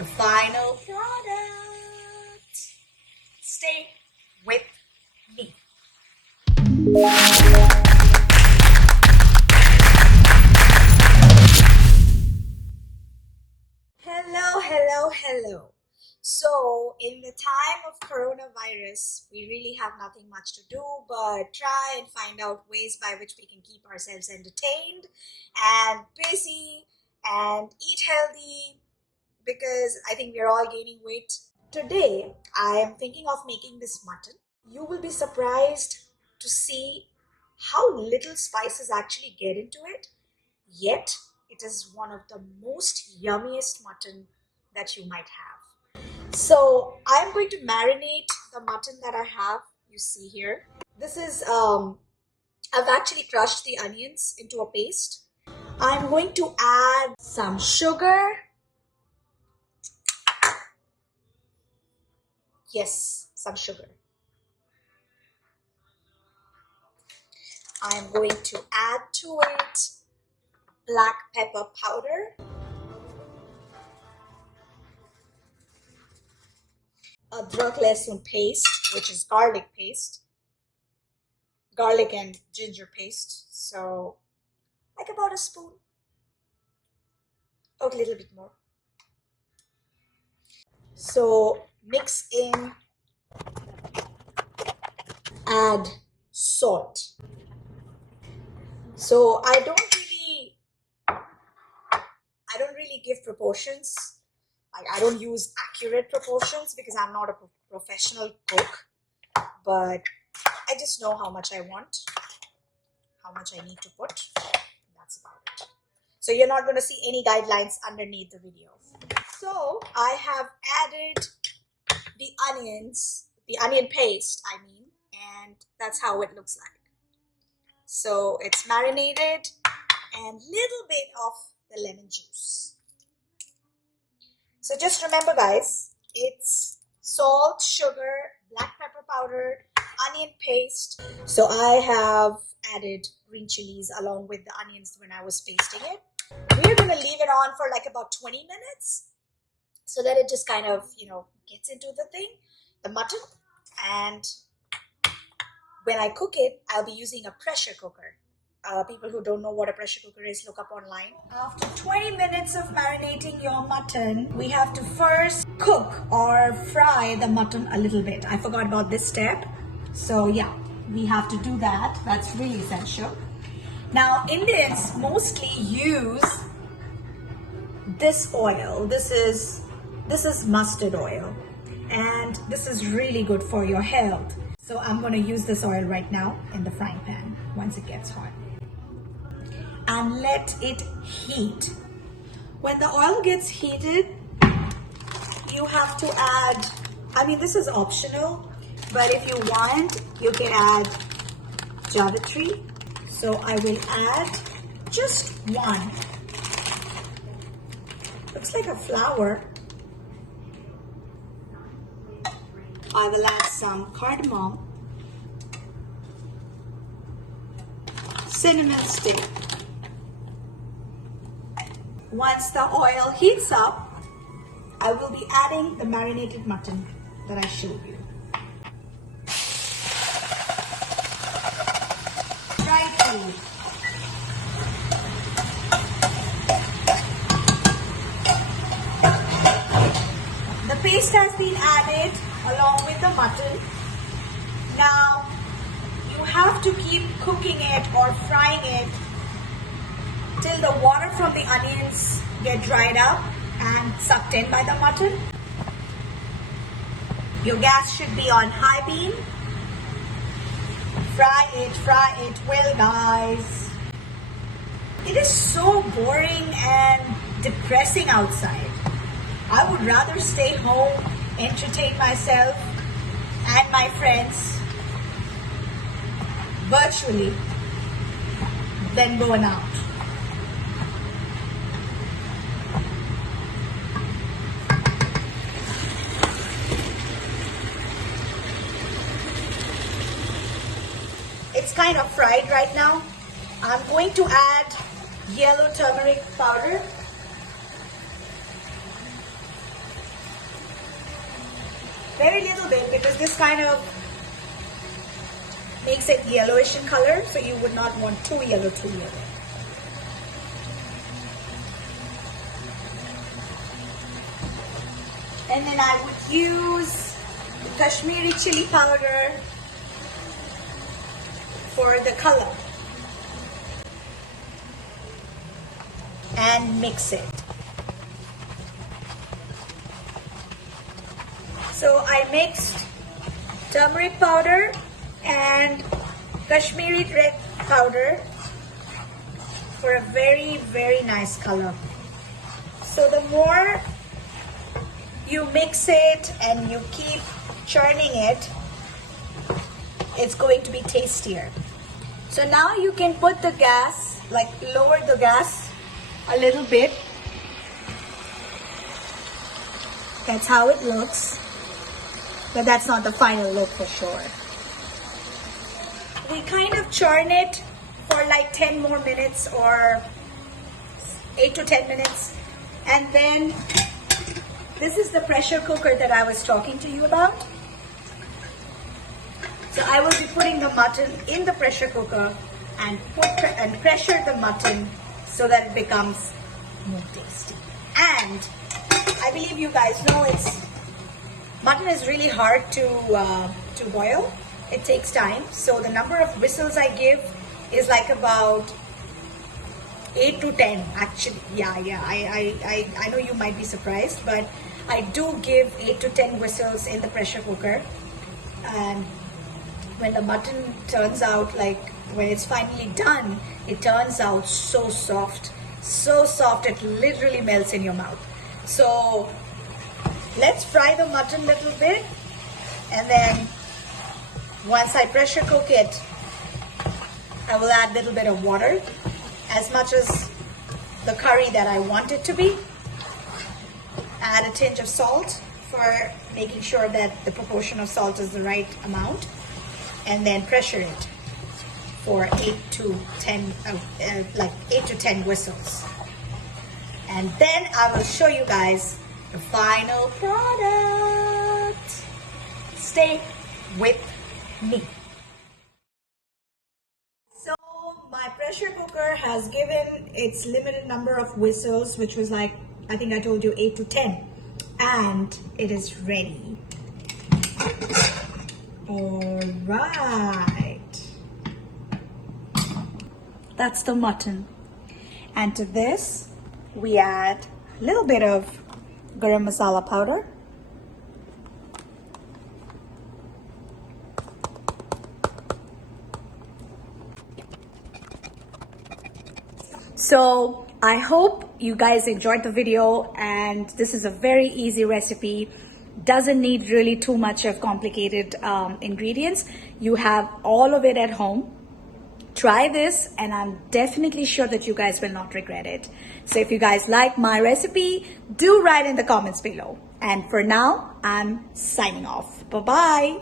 the final product. Stay with me. Hello. So, in the time of coronavirus, we really have nothing much to do but try and find out ways by which we can keep ourselves entertained and busy and eat healthy, because I think we're all gaining weight. Today, I am thinking of making this mutton. You will be surprised to see how little spices actually get into it, yet it is one of the most yummiest mutton that you might have. So I'm going to marinate the mutton that I have, you see here. This is, I've actually crushed the onions into a paste. I'm going to add some sugar. Yes, some sugar. I'm going to add to it black pepper powder, adrak lehsun paste, which is garlic paste, garlic and ginger paste, so like about a spoon, or a little bit more. So mix in, add salt. So I don't really give proportions. I don't use accurate proportions because I'm not a professional cook, but I just know how much I want, how much I need to put. That's about it. So you're not going to see any guidelines underneath the video. So I have added the onions, the onion paste, and that's how it looks like. So it's marinated and little bit of the lemon juice. So just remember, guys, it's salt, sugar, black pepper powder, onion paste. So I have added green chilies along with the onions when I was pasting it. We're going to leave it on for like about 20 minutes so that it just kind of, gets into the thing, the mutton. And when I cook it, I'll be using a pressure cooker. People who don't know what a pressure cooker is, look up online. After 20 minutes of marinating your mutton, we have to first cook or fry the mutton a little bit. I forgot about this step. So yeah, we have to do that. That's really essential. Now, Indians mostly use this oil. This is mustard oil, and this is really good for your health. So I'm going to use this oil right now in the frying pan once it gets hot. And let it heat. When the oil gets heated, you have to add, this is optional, but if you want, you can add javitri. So I will add just one. Looks like a flower. I will add some cardamom, cinnamon stick. Once the oil heats up, I will be adding the marinated mutton that I showed you. Dry food. The paste has been added along with the mutton. Now, you have to keep cooking it or frying it till the water from the onions get dried up and sucked in by the mutton. Your gas should be on high beam. Fry it well, guys. It is so boring and depressing outside. I would rather stay home, entertain myself and my friends virtually than going out. It's kind of fried right now. I'm going to add yellow turmeric powder. very little bit, because this kind of makes it yellowish in color, so you would not want too yellow, too yellow. And then I would use Kashmiri chili powder for the color. And mix it. So I mixed turmeric powder and Kashmiri red powder for a very, very nice color. So the more you mix it and you keep churning it, it's going to be tastier. So now you can put the gas, like lower the gas a little bit. That's how it looks, but that's not the final look for sure. We kind of churn it for like 10 more minutes, or 8 to 10 minutes, and then this is the pressure cooker that I was talking to you about. So I will be putting the mutton in the pressure cooker and pressure the mutton so that it becomes more tasty. And I believe you guys know mutton is really hard to boil. It takes time. So the number of whistles I give is like about 8 to 10 actually. I know you might be surprised, but I do give 8 to 10 whistles in the pressure cooker. And when the mutton turns out, like when it's finally done, it turns out so soft it literally melts in your mouth. So let's fry the mutton a little bit, and then once I pressure cook it, I will add a little bit of water, as much as the curry that I want it to be. Add a tinge of salt for making sure that the proportion of salt is the right amount, and then pressure it for 8 to 10 whistles. And then I will show you guys the final product. Stay with me. So my pressure cooker has given its limited number of whistles, which was like, I think I told you 8 to 10, and it is ready. All right. That's the mutton. And to this, we add a little bit of garam masala powder. So I hope you guys enjoyed the video, and this is a very easy recipe. Doesn't need really too much of complicated ingredients. You have all of it at home. Try this, and I'm definitely sure that you guys will not regret it. So if you guys like my recipe, do write in the comments below. And for now, I'm signing off. Bye-bye.